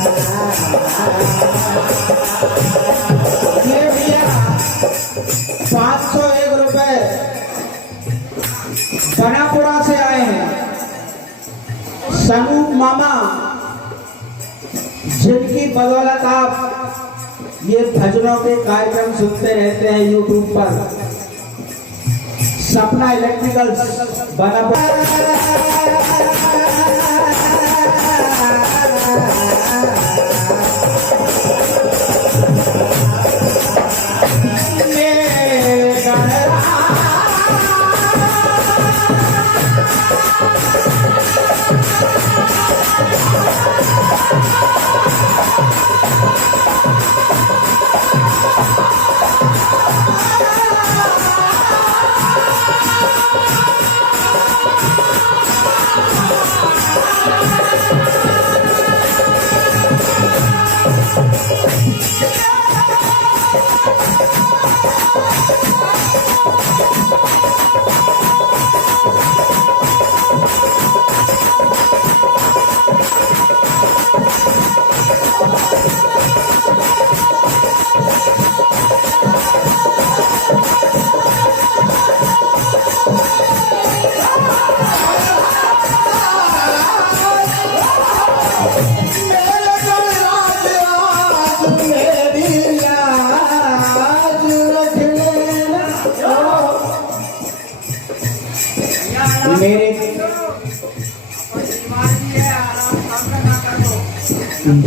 ये भैया 501 रुपए बनापुरा से आए हैं सनूप मामा, जिनकी बदौलत आप ये भजनों के कार्यक्रम सुनते रहते हैं यूट्यूब पर। सपना इलेक्ट्रिकल्स बनापुरा।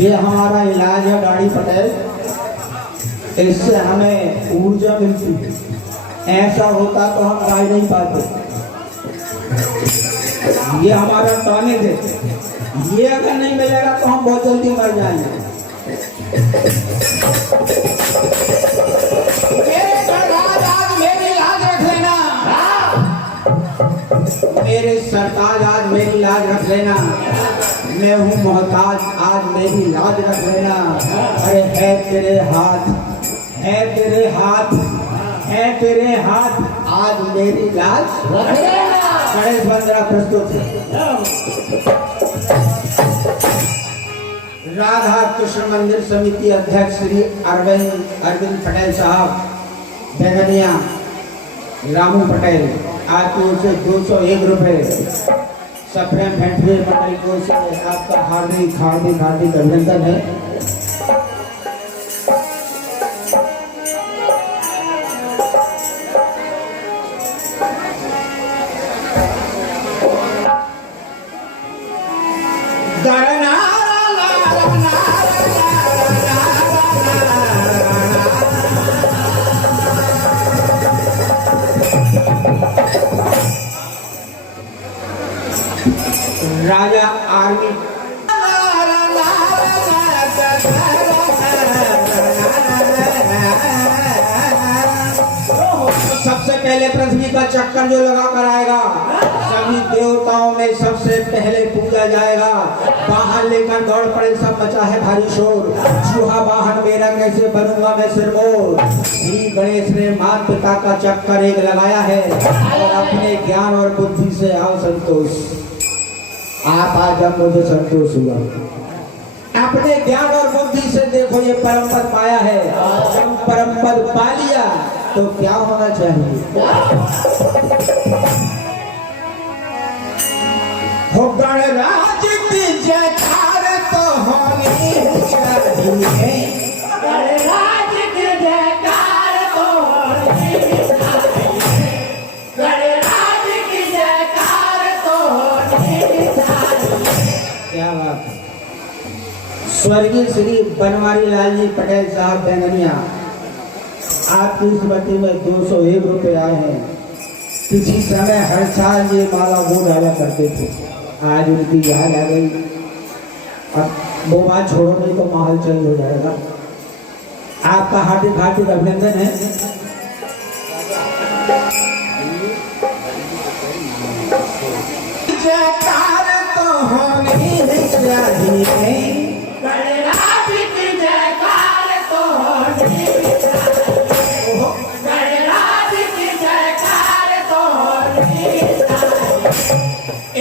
ये हमारा इलाज है गाड़ी पटेल, इससे हमें ऊर्जा मिलती है। ऐसा होता तो हम गाड़ी नहीं पाते। ये हमारा टॉनिक है, ये अगर नहीं मिलेगा तो हम बहुत जल्दी मर जाएंगे। मेरे सरताज आज मेरी लाज रख लेना। मैं हूँ मोहताज आज मेरी लाज रख लेना। अरे है तेरे हाथ, है तेरे हाथ, है तेरे हाथ आज मेरी लाज रख लेना। गणेश बंदरा प्रस्तुत है। राधा कृष्ण मंदिर समिति अध्यक्ष श्री अरविंद पटेल साहब बेगनिया, रामू पटेल आपकी ओर से 201 रुपए। सप्रेम फैक्ट्री मंडल की ओर से आपका हार्दिक हार्दिक हार्दिक अभिनंदन है। राजा आर्मी सबसे पहले पृथ्वी का चक्कर जो लगा कर आएगा, सभी देवताओं में सबसे पहले पूजा जाएगा। बाहर लेकर दौड़ पड़े सब, मचा है भारी शोर। चूहा वाहन मेरा कैसे बनूंगा मैं सिरमौर। श्री गणेश ने माता पिता का चक्कर एक लगाया है और अपने ज्ञान और बुद्धि से आओ संतोष। आप आज अब मुझे संतोष हुआ। अपने ज्ञान और बुद्धि से देखो ये परम पद पाया है। जब परम पद पा लिया तो क्या होना चाहिए? हो गणराज की जयकार तो होनी चाहिए। गणराज की जयकार तो होनी चाहिए। गणराज की जयकार तो होनी चाहिए। क्या बात है। स्वर्गीय श्री बनवारी लाल जी पटेल साहब बेंगनिया, आपकी स्मृति में 201 रुपए आए हैं। किसी समय हर साल ये माला वो डाला करते थे, आज उनकी याद आ गई। अब वो बात छोड़ो नहीं तो माहौल चेंज हो जाएगा। आपका हार्दिक हार्दिक अभिनंदन है। जयकार तो होनी चाहिए। गणराज की जयकार तो होनी चाहिए। गणराज की जयकार तो होनी चाहिए।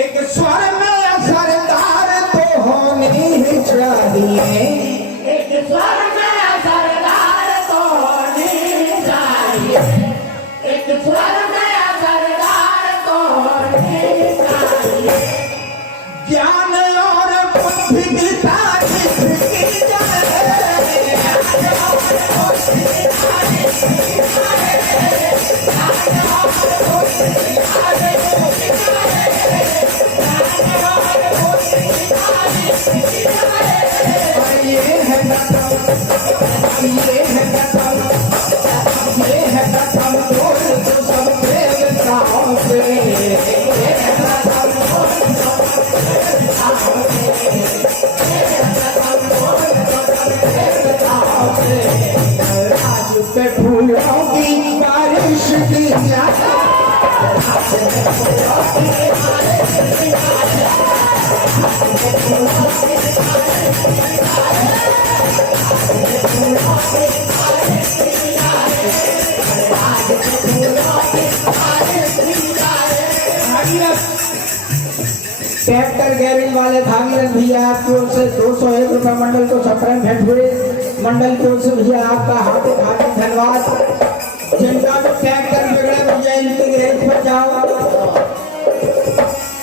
एक स्वर में सरदार तो होनी चाहिए। पूजा दिए। एक स्वर में सरदार तो होनी चाहिए, एक स्वर में सरदार तो होनी चाहिए। ज्ञान और पवित्रता जिसकी जाए, ये है कथम, ये है कथम, ये है कथम बोल तो सब देवताओं से, ये है कथम बोल तो सब देवताओं से, ये है कथम बोल तो सब देवताओं से। राज पे फूलों की बारिश की जाए, राज पे फूलों की बारिश की जाए, ट्रैक्टर गैरेज वाले भागीरथ भैया आपकी ओर से 201 रुपये मंडल को छप्पन भेंट हुए। मंडल की ओर से भैया आपका हार्दिक हार्दिक धन्यवाद। जिनका भी ट्रैक्टर बिगड़े भैया इनके गैरेज पर जाओ।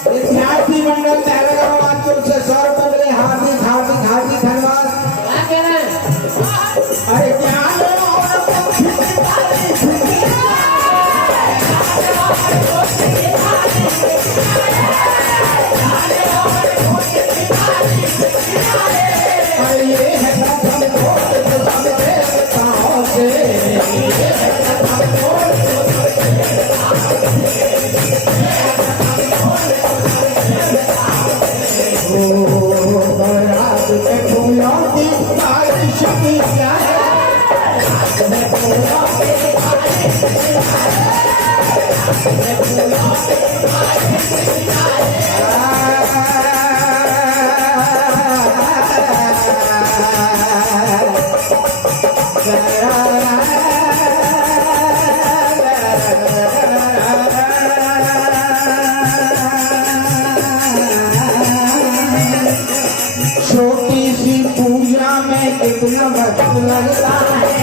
विद्यार्थी मंडल तहलगाबाद की ओर से 100 रुपये मिले, हार्दिक हार्दिक हार्दिक धन्यवाद। अरे ज्ञान और ये है कथम बोल तो सब देवताओं से, ये है कथम बोल तो सब देवताओं से। ओ रात के फूलों की बारिश की जाए, रात में फूलों की बारिश की जाए, रात में फूलों की बारिश की जाए। छोटी सी पूजा में कितना वक्त लगता है,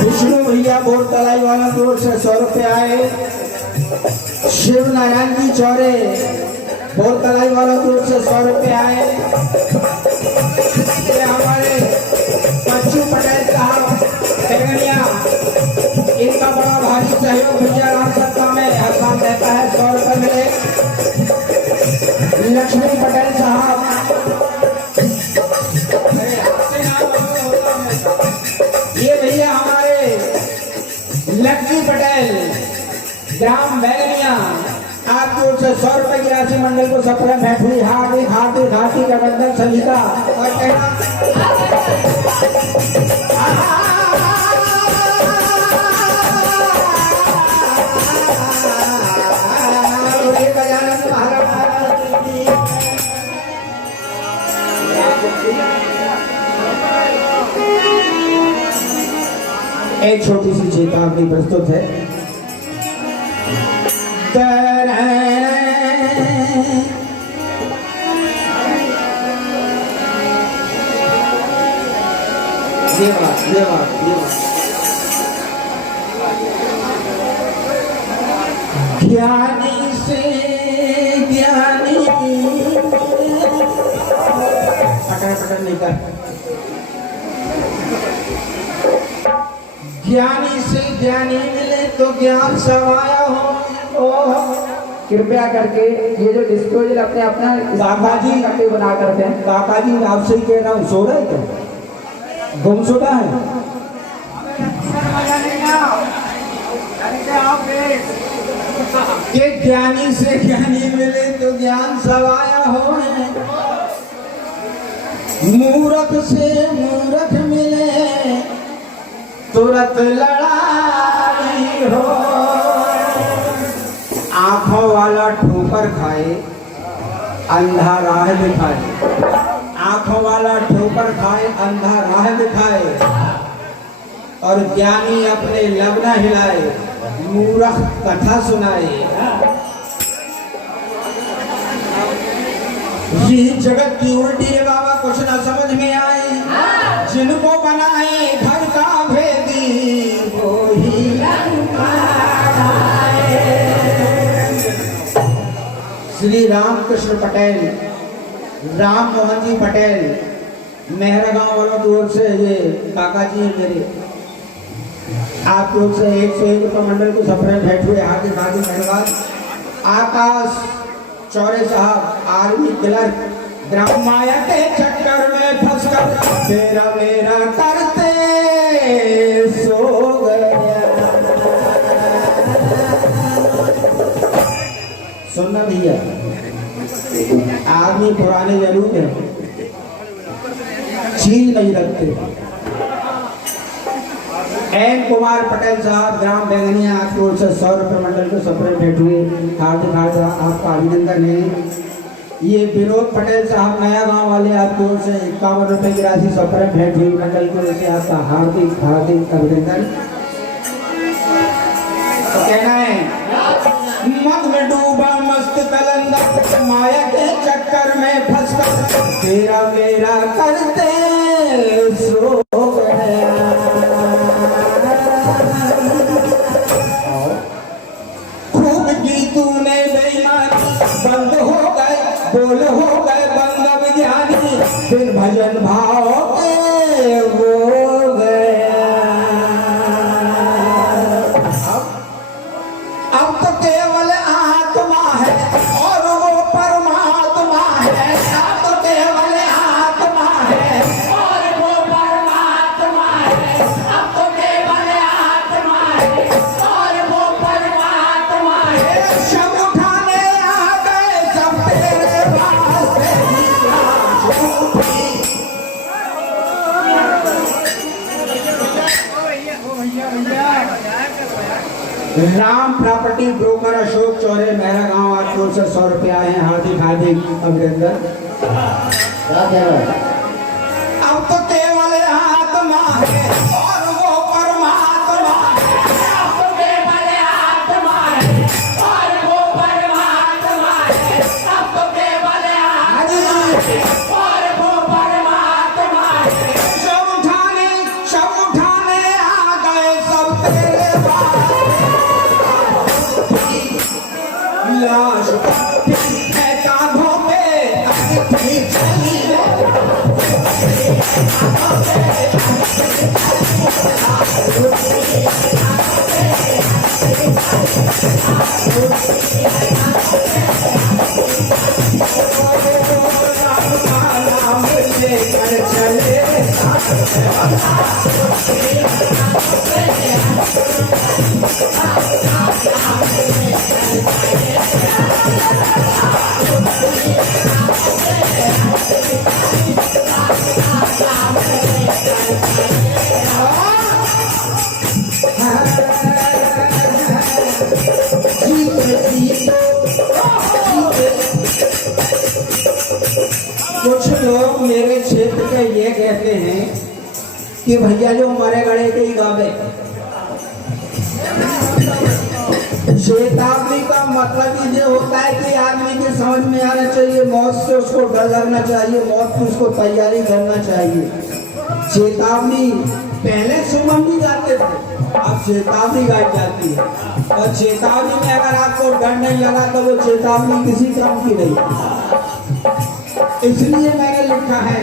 विष्णु भैया बोर तलाई वालों की ओर से 100 रुपये आए। शिव नारायण जी चौरे बोर तलाई वालों की ओर से 100 रुपये आए। ये हमारे बच्चू पटेल साहब तेगड़िया, इनका बड़ा भारी सहयोग भैया राम सत्ता में हर साल रहता है। 100 रुपये मिले। लक्ष्मी पटेल साहब, ये भैया हमारे लक्ष्मी पटेल ग्राम बैगनिया, आपकी ओर से 100 रुपये की राशि मंडल को सफल भेंट हुई। हार्दिक हार्दिक हार्दिक अभिनंदन सभी का। और कहना गजानन महाराज की। एक छोटी सी चेतावनी प्रस्तुत है। ज्ञानी से ज्ञानी पकड़ नहीं कर, ज्ञानी से ज्ञानी मिले तो ज्ञान समाया हो। कृपया करके ये जो डिस्पोजल अपने अपना काका जी कपड़े बना करते हैं, काका जी आपसे ही कह रहा हूँ, सो रहे थे, गुमशुदा है। कि ज्ञानी से ज्ञानी मिले तो ज्ञान सवाया हो, मूर्ख से मूर्ख मिले तुरंत लड़ाई हो। आंखों वाला ठोकर खाए अंधा राह दिखाए, आंखों वाला ठोकर खाए अंधा राह दिखाए। और ज्ञानी अपने लब न हिलाए, मूर्ख कथा सुनाए। ये जगत की उल्टी है बाबा, कुछ ना समझ में आए। जिनको बनाए घर का भेदी, वो ही लंका ढाए। श्री रामकृष्ण पटेल, राम मोहन जी पटेल, मेहरा गांव वालों की ओर से ये काका जी हैं मेरे। आप लोग से 101 रुपये मंडल को सफर में बैठे हुए हार्दिक हार्दिक धन्यवाद। आकाश चौरे साहब, आर्मी क्लर्क, ग्राम माया के चक्कर में फंसकर तेरा मेरा करते सो गया। सुनना भैया, आदमी पुराने जरूर है, चीज नहीं रखते। एन कुमार पटेल साहब, ग्राम बैंगनिया, आपकी ओर से 100 रुपये मंडल को सफर भेंट हुए, हार्दिक हार्दिक आपका अभिनंदन है। ये विनोद पटेल साहब, नया गांव वाले, आपकी ओर से 51 रुपये की राशि सफर भेंट हुई मंडल की ओर से, आपका हार्दिक हार्दिक अभिनंदन। तो कहना है, मत में डूबा मस्त कलंदर, माया के चक्कर में फंसकर तेरा मेरा करते सो गया। खूब की तूने बेईमानी, बंद हो गए बोल हो गए बंद विज्ञानी, फिर भजन भाव के हो गया। अब तो केवल आत्मा है और वो परमात्मा है। अब तो केवल आत्मा है और वो परमात्मा है। अब तो केवल आत्मा है और वो परमात्मा है। सब उठाने आ गए सब तेरे वास्ते ही। राम प्रॉपर्टी ब्रोकर अशोक चौरे, मेरा गांव, आपकी ओर से 100 रुपया है, हार्दिक हार्दिक अभिनंदन। अब तो केवल आत्मा है और वो परमात्मा है। अब तो केवल आत्मा है और वो परमात्मा है। अब तो केवल आत्मा है और वो परमात्मा है। सब उठाने आ गए सब तेरे वास्ते। लाश है कांधों पे, अर्थी चली नाम लेकर चले। कुछ लोग मेरे क्षेत्र के ये कहते हैं कि भैया जो मरे गड़े के ही गावे। चेतावनी का मतलब ये होता है कि आदमी के समझ में आना चाहिए, मौत से उसको डर लगना चाहिए, मौत की उसको तैयारी करना चाहिए। चेतावनी पहले सुमन भी गाते थे, अब चेतावनी गाई जाती है। और चेतावनी में अगर आपको डर नहीं लगा तो वो चेतावनी किसी काम की नहीं। इसलिए मैंने लिखा है,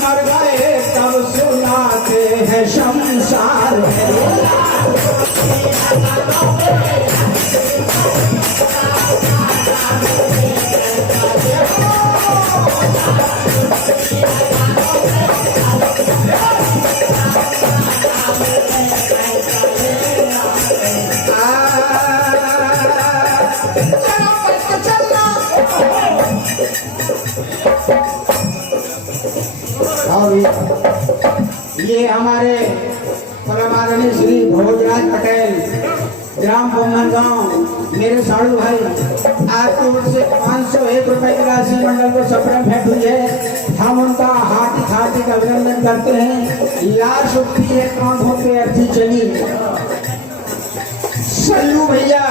मर गए तब सुनाते हैं शमशार है। चलो बच के चलना। और ये हमारे परमादरणीय श्री भोजराज पटेल, ग्राम बोमन गांव, मेरे साड़ू भाई, आज की ओर से 501 रुपए की राशि मंडल को सफल भेंट हुई है। हम उनका हार्दिक अभिनंदन करते हैं। लाश उठी है कांधों पे अर्थी चली। सल्लू भैया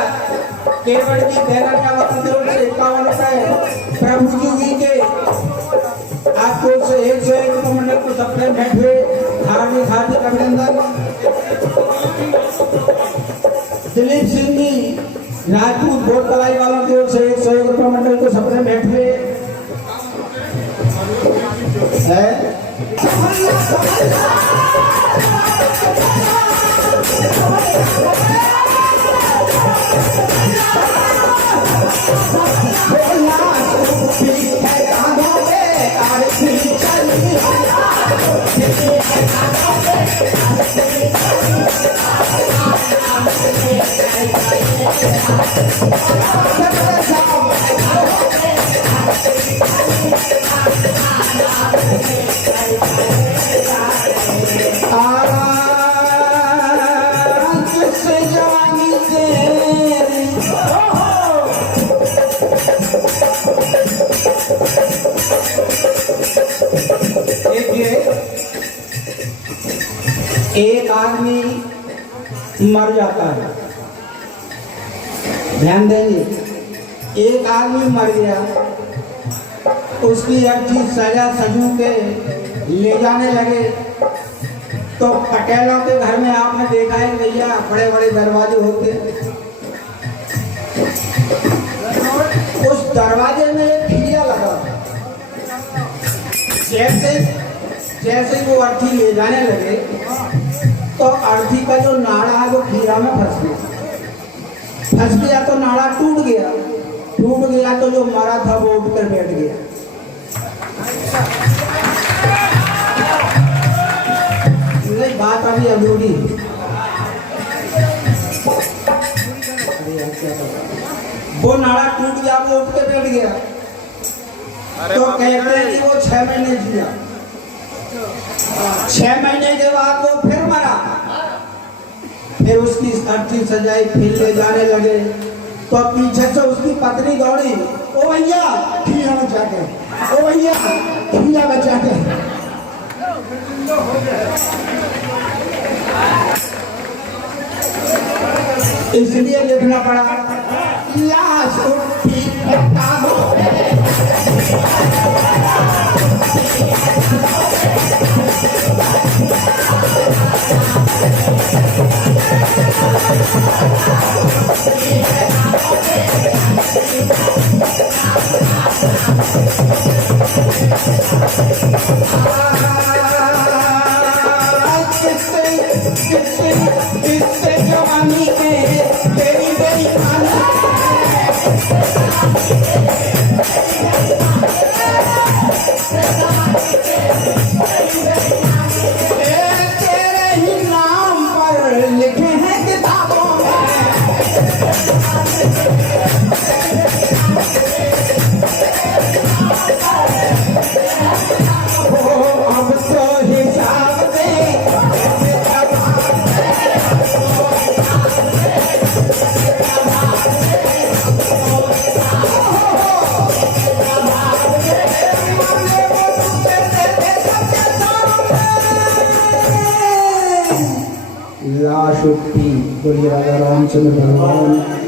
केवल की तेरा से 51 रुपए प्रभु जी के आपको से 101 रुपये मंडल को सफल भेंट हुए। हार्दिक अभिनंदन। दिलीप सिंह जी राजपूत बोट तलाई वालों की ओर से 101 रुपये मंडल को सफल भेंट हुए है। एक आदमी मर जाता है, ध्यान देंगे। एक आदमी मर गया, उसकी अर्थी सजा सजू के ले जाने लगे। तो पटेलों के घर में आपने देखा है भैया बड़े बड़े दरवाजे होते, उस दरवाजे में एक खिया लगा। जैसे वो अर्थी ले जाने लगे तो अर्थी का जो नाड़ा है वो खीरा में फंस गया तो नाड़ा टूट गया तो जो मरा था वो उठकर बैठ गया। नहीं, बात अभी अधूरी। वो नाड़ा टूट गया, वो उठ के बैठ गया। तो कहते हैं कि वो 6 महीने जिया। 6 महीने के बाद वो फिर मरा। फिर उसकी अर्थी सजाई, फिर ले जाने लगे तो पीछे से उसकी पत्नी दौड़ी, ओ भैया खीरा बचा के, ओ भैया खीरा बचा के। इसलिए लिखना पड़ा, लाश उठी किससे जवानी के तेरी बेईमानी तेरे ही नाम पर लिखे हैं किताबों में। अब तो हिसाब दे लाश उठी। बोलिए राजा रामचंद्र भगवान।